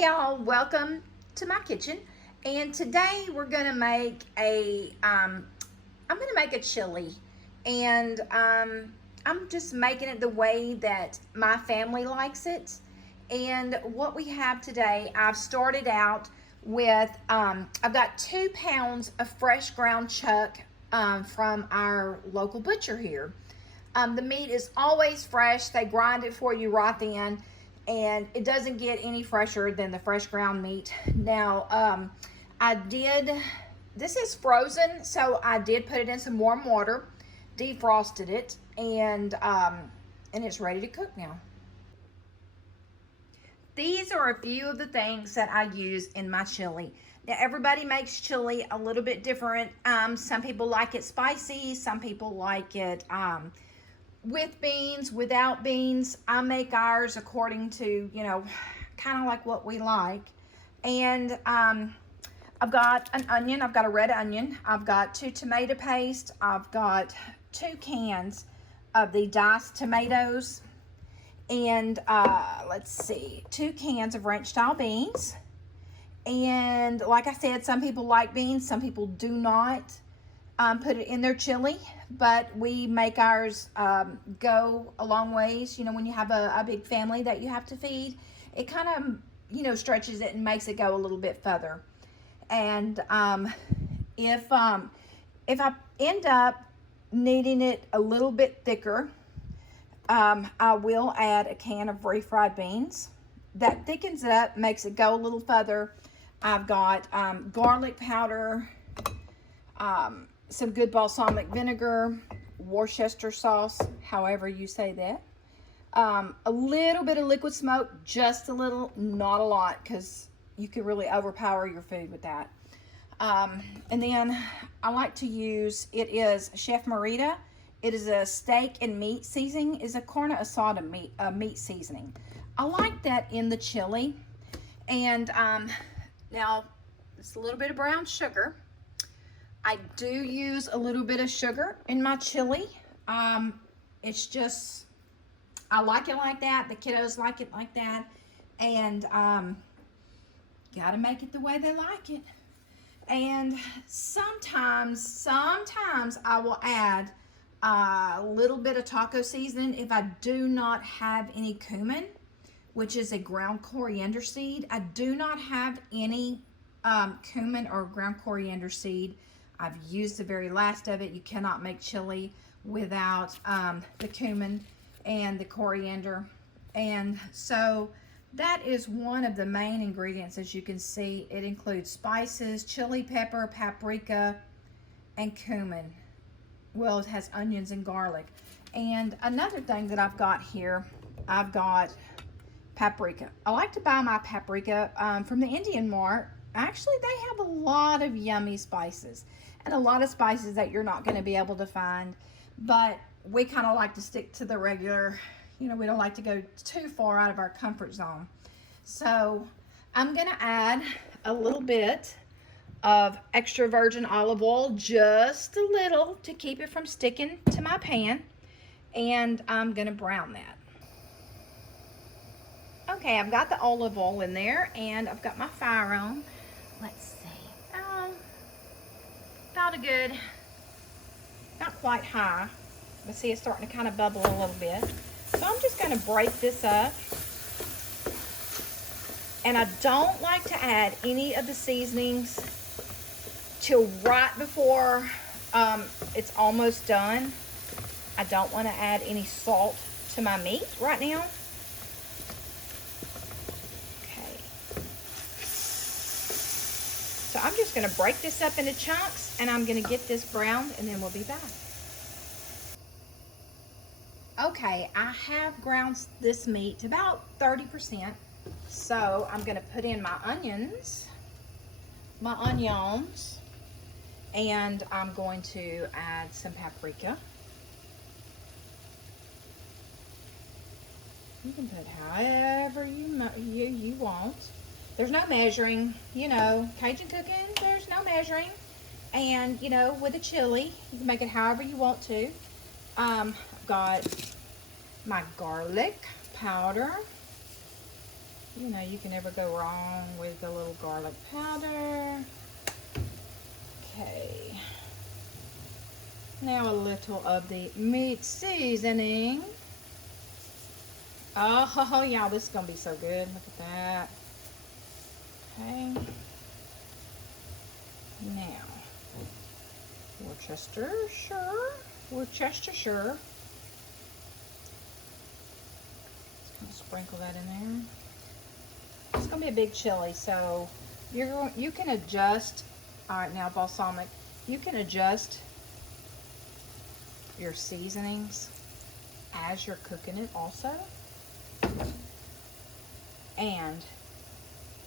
Hey y'all, welcome to my kitchen. And today we're gonna make I'm gonna make a chili. And I'm just making it the way that my family likes it. And what we have today, I've started out with, I've got 2 pounds of fresh ground chuck from our local butcher here. The meat is always fresh. They grind it for you right then, and it doesn't get any fresher than the fresh ground meat. Now, this is frozen, so I did put it in some warm water, defrosted it, and it's ready to cook now. These are a few of the things that I use in my chili. Now, everybody makes chili a little bit different. Some people like it spicy. Some people like it with beans, without beans. I make ours according to, kind of like what we like. And I've got an onion. I've got a red onion. I've got 2 tomato paste. I've got 2 cans of the diced tomatoes. And let's see, 2 cans of ranch style beans. And like I said, some people like beans, some people do not put it in their chili, but we make ours go a long ways. When you have a big family that you have to feed, it kind of, stretches it and makes it go a little bit further. And if I end up needing it a little bit thicker, I will add a can of refried beans. That thickens it up, makes it go a little further. I've got garlic powder, some good balsamic vinegar, Worcester sauce, however you say that. A little bit of liquid smoke, just a little, not a lot, because you could really overpower your food with that. And then I like to use, it is Chef Merita. It is a steak and meat seasoning. It's a carne asada meat seasoning. I like that in the chili. And now it's a little bit of brown sugar. I do use a little bit of sugar in my chili. It's just, I like it like that. The kiddos like it like that. And gotta make it the way they like it. And sometimes I will add a little bit of taco seasoning if I do not have any cumin, which is a ground coriander seed. I do not have any cumin or ground coriander seed. I've used the very last of it. You cannot make chili without the cumin and the coriander. And so that is one of the main ingredients. As you can see, it includes spices, chili pepper, paprika, and cumin. Well, it has onions and garlic. And another thing that I've got here, I've got paprika. I like to buy my paprika from the Indian Mart. Actually, they have a lot of yummy spices and a lot of spices that you're not going to be able to find. But we kind of like to stick to the regular, we don't like to go too far out of our comfort zone. So I'm going to add a little bit of extra virgin olive oil, just a little, to keep it from sticking to my pan. And I'm going to brown that. Okay, I've got the olive oil in there, and I've got my fire on. Let's see. About a good, not quite high. But see, it's starting to kind of bubble a little bit. So I'm just going to break this up. And I don't like to add any of the seasonings till right before it's almost done. I don't want to add any salt to my meat right now. Okay. So I'm just going to break this up into chunks, and I'm going to get this browned, and then we'll be back. Okay, I have ground this meat to about 30%. So I'm going to put in my onions, and I'm going to add some paprika. You can put however you want. There's no measuring, Cajun cooking, there's no measuring. And, with a chili, you can make it however you want to. I've got my garlic powder. You know, you can never go wrong with a little garlic powder. Okay. Now a little of the meat seasoning. Oh, y'all, this is going to be so good. Look at that. Okay. Now, Worcestershire. Worcestershire. Just going to sprinkle that in there. It's going to be a big chili, so you can adjust. All right, now balsamic. You can adjust your seasonings as you're cooking it also. And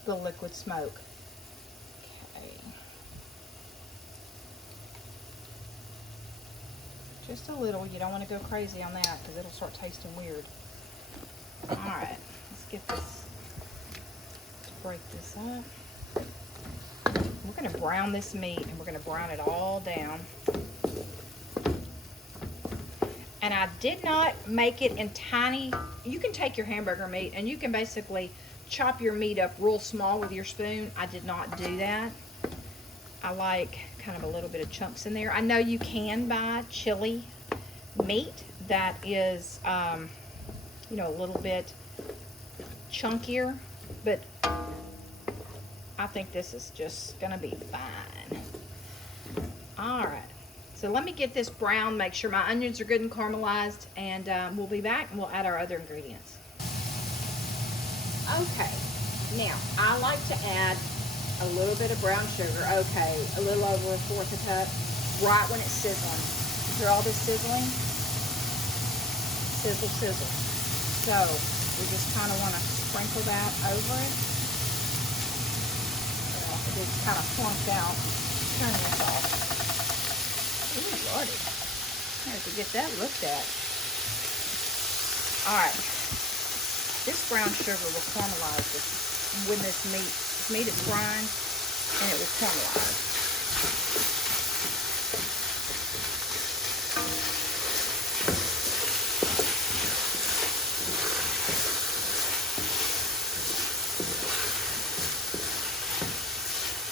the liquid smoke. Okay. Just a little. You don't want to go crazy on that because it'll start tasting weird. All right, let's get this. Let's break this up. We're going to brown this meat and we're going to brown it all down. And I did not make it in tiny. You can take your hamburger meat and you can basically chop your meat up real small with your spoon. I did not do that. I like kind of a little bit of chunks in there. I know you can buy chili meat that is, you know, a little bit chunkier, but I think this is just gonna be fine. All right. So let me get this brown, make sure my onions are good and caramelized, and we'll be back and we'll add our other ingredients. Okay, now I like to add a little bit of brown sugar. Okay, a little over 1/4 cup, right when it's sizzling. You hear all this sizzling? Sizzle, sizzle. So we just kind of want to sprinkle that over it. Well, it's kind of flunked out. Turn this off. Ooh, Lordy. I have to get that looked at. All right. This brown sugar will caramelize this when this meat is frying, and it will caramelize.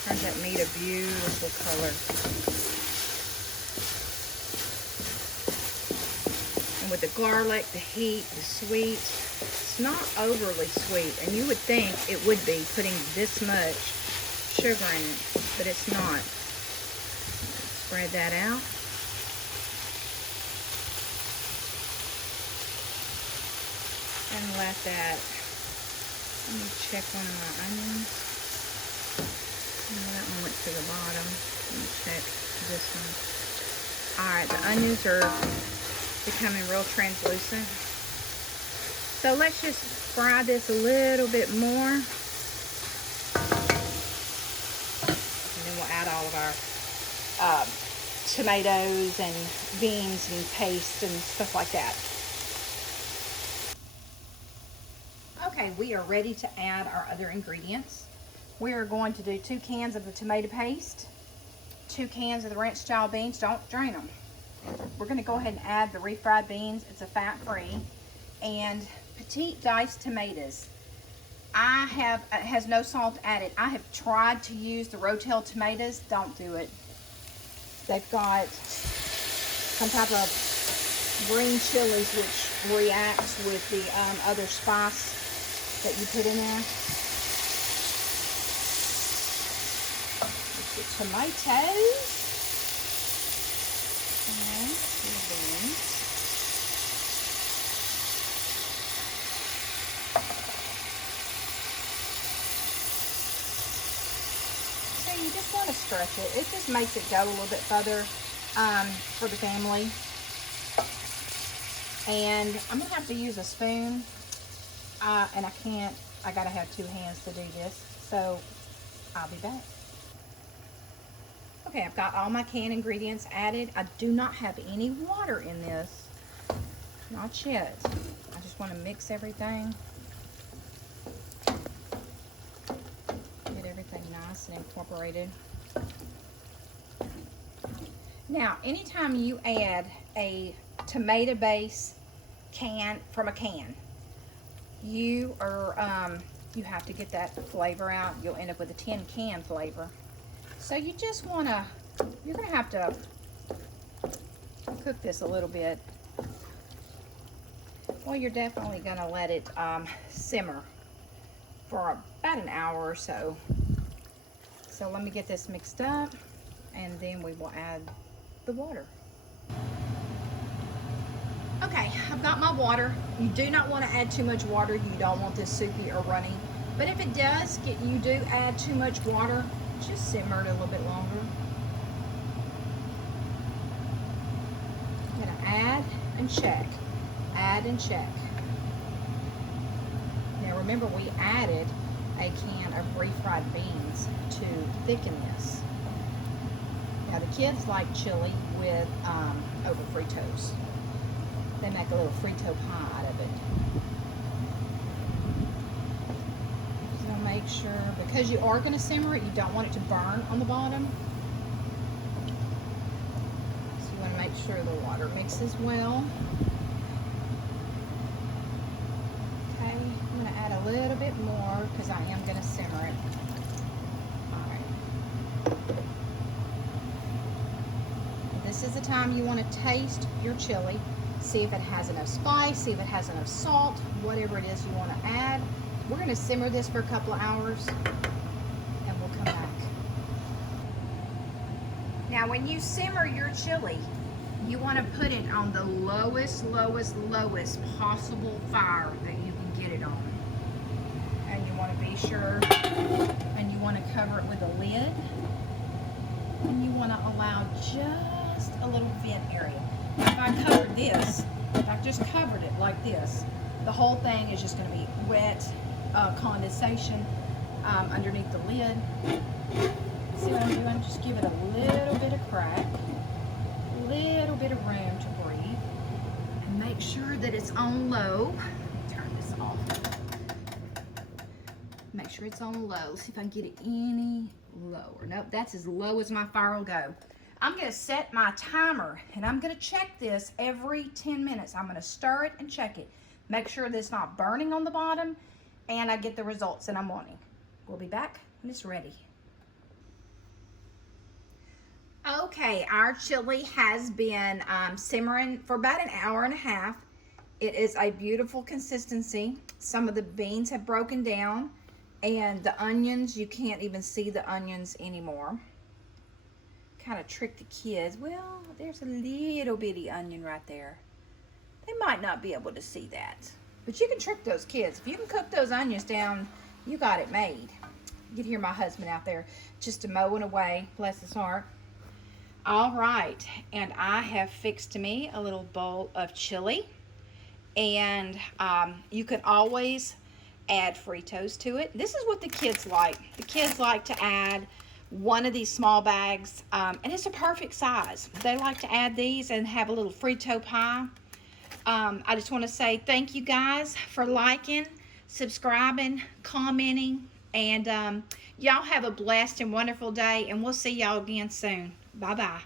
Turns that meat a beautiful color. With the garlic, the heat, the sweet, it's not overly sweet, and you would think it would be putting this much sugar in it, but it's not. Spread that out. And let that, let me check one of my onions. That one went to the bottom. Let me check this one. All right, the onions are becoming real translucent. So let's just fry this a little bit more. And then we'll add all of our tomatoes and beans and paste and stuff like that. Okay, we are ready to add our other ingredients. We are going to do 2 cans of the tomato paste, 2 cans of the ranch style beans. Don't drain them. We're going to go ahead and add the refried beans. It's a fat-free. And petite diced tomatoes. It has no salt added. I have tried to use the Rotel tomatoes. Don't do it. They've got some type of green chilies which reacts with the other spice that you put in there. The tomatoes. And the beans. So you just want to stretch it. It just makes it go a little bit further for the family. And I'm going to have to use a spoon. And I got to have 2 hands to do this. So I'll be back. Okay, I've got all my canned ingredients added. I do not have any water in this. Not yet. I just want to mix everything. Get everything nice and incorporated. Now, anytime you add a tomato base from a can, you are you have to get that flavor out. You'll end up with a tin can flavor. So you just want to, you're going to have to cook this a little bit. Well, you're definitely going to let it simmer for about an hour or so. So let me get this mixed up, and then we will add the water. Okay, I've got my water. You do not want to add too much water. You don't want this soupy or runny. But if it does you do add too much water, just simmer it a little bit longer. I'm gonna add and check. Add and check. Now remember, we added a can of refried beans to thicken this. Now the kids like chili with over Fritos. They make a little Frito pie out of it. So make sure, because you are going to simmer it, you don't want it to burn on the bottom. So you want to make sure the water mixes well. Okay, I'm going to add a little bit more because I am going to simmer it. All right. This is the time you want to taste your chili. See if it has enough spice, see if it has enough salt, whatever it is you want to add. We're going to simmer this for a couple of hours, and we'll come back. Now, when you simmer your chili, you want to put it on the lowest possible fire that you can get it on. And you want to be sure, and you want to cover it with a lid, and you want to allow just a little vent area. If I covered this, if I just covered it like this, the whole thing is just going to be wet condensation underneath the lid. See what I'm doing? Just give it a little bit of crack, a little bit of room to breathe, and make sure that it's on low. Let me turn this off. Make sure it's on low. Let's see if I can get it any lower. Nope, that's as low as my fire will go. I'm going to set my timer, and I'm going to check this every 10 minutes. I'm going to stir it and check it. Make sure that it's not burning on the bottom, and I get the results that I'm wanting. We'll be back when it's ready. Okay, our chili has been simmering for about an hour and a half. It is a beautiful consistency. Some of the beans have broken down, and the onions, you can't even see the onions anymore. Kind of trick the kids. Well, there's a little bitty onion right there. They might not be able to see that, but you can trick those kids. If you can cook those onions down, you got it made. You can hear my husband out there just mowing away, bless his heart. All right, and I have fixed me a little bowl of chili, and you can always add Fritos to it. This is what the kids like. The kids like to add one of these small bags, and it's a perfect size. They like to add these and have a little Frito pie. I just want to say thank you guys for liking, subscribing, commenting, and y'all have a blessed and wonderful day, and we'll see y'all again soon. Bye-bye.